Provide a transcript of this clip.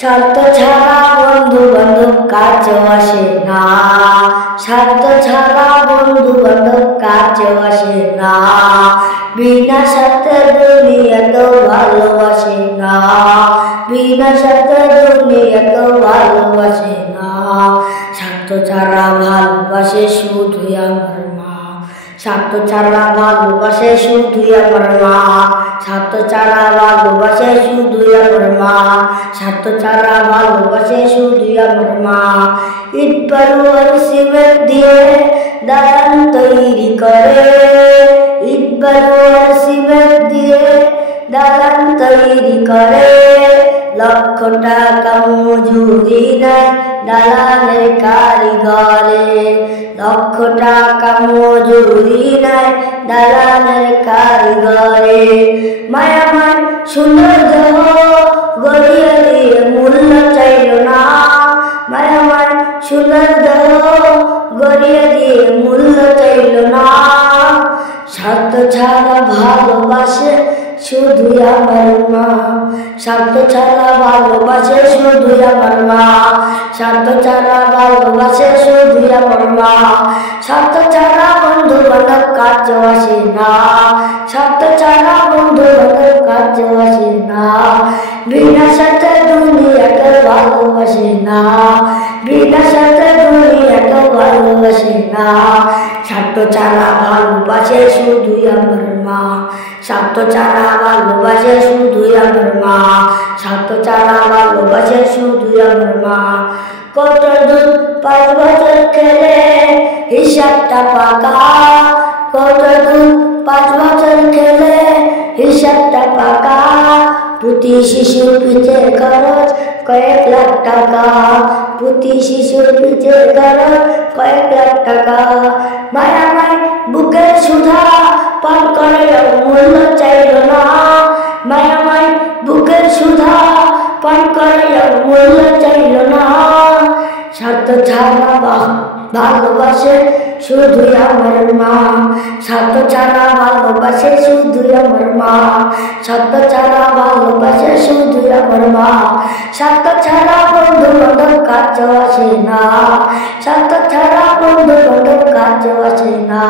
স্বার্থ ছাড়া বন্ধু বান্ধব কাছেও আসে না, স্বার্থ ছাড়া বন্ধু বান্ধব কাছেও আসে না, বিনা স্বার্থে দুনিয়া তো ভালোবাসে না, বিনা স্বার্থে দুনিয়া তো ভালোবাসে না। স্বার্থ ছাড়া ভালোবাসে শুধুই আমার মা, স্বার্থ ছাড়া ভালোবাসে শুধুই আমার মা, স্বার্থ ছাড়া ভালোবাসে শুধুই আমার মা, স্বার্থ ছাড়া ভালোবাসে শুধুই আমার মা। ইট বালু আর সিমেন্ট দিয়ে দালান তৈরি করে, ইট বালু আর সিমেন্ট দিয়ে দালান তৈরি করে, লক্ষ টাকা মজুরি নেয় দালানের কারিগরে, লক্ষ টাকা মজুরি নেয় দালানের কারিগরে। মায়ামার সুন্দর দেহ গড়িয়ে দিয়ে মূল্য চাইল না, মায়ামার সুন্দর দেহ গড়িয়ে দিয়ে মূল্য চাইল না। স্বার্থ ছাড়া ভালোবাসে শুধুই আমার মা, স্বার্থ ছাড়া ভালোবাসে শুধুই আমার মা, স্বার্থ ছাড়া ভালোবাসে শুধুই আমার মা। স্বার্থ ছাড়া বন্ধু বান্ধব কাছেও আসে না, স্বার্থ ছাড়া বন্ধু বান্ধব কাছেও আসে না, বিনা স্বার্থে দুনিয়াকে ভালোবাসে না, বিনা স্বার্থে দুনিয়াকে ভালোবাসে না। স্বার্থ ছাড়া ভালোবাসে শুধুই আমার মা, স্বার্থ ছাড়া ভালোবাসে শুধুই আমার মা, স্বার্থ ছাড়া ভালোবাসে শুধুই আমার মা। কত দিন 5 বছর খেলে হিসাবটা পাকা, কত দিন 5 বছর খেলে হিসাবটা পাকা, প্রতি শিশুর পিছে খরচ কয়েক লাখ টাকা, প্রতি শিশুর পিছে খরচ কয়েক লাখ টাকা। মায়ামায় বুকের সুধা পান করে মূল্য চাইল না, মায়ামায় বুকের সুধা পান করে মূল্য চাইল না। স্বার্থ ছাড়া ভালোবাসে শুধুই আমার মা, স্বার্থ ছাড়া ভালোবাসে শুধুই আমার মা, স্বার্থ ছাড়া ভালোবাসে শুধুই আমার মা। স্বার্থ ছাড়া বন্ধু বান্ধব কাছেও আসে না, স্বার্থ ছাড়া বন্ধু বান্ধব কাছেও আসে না।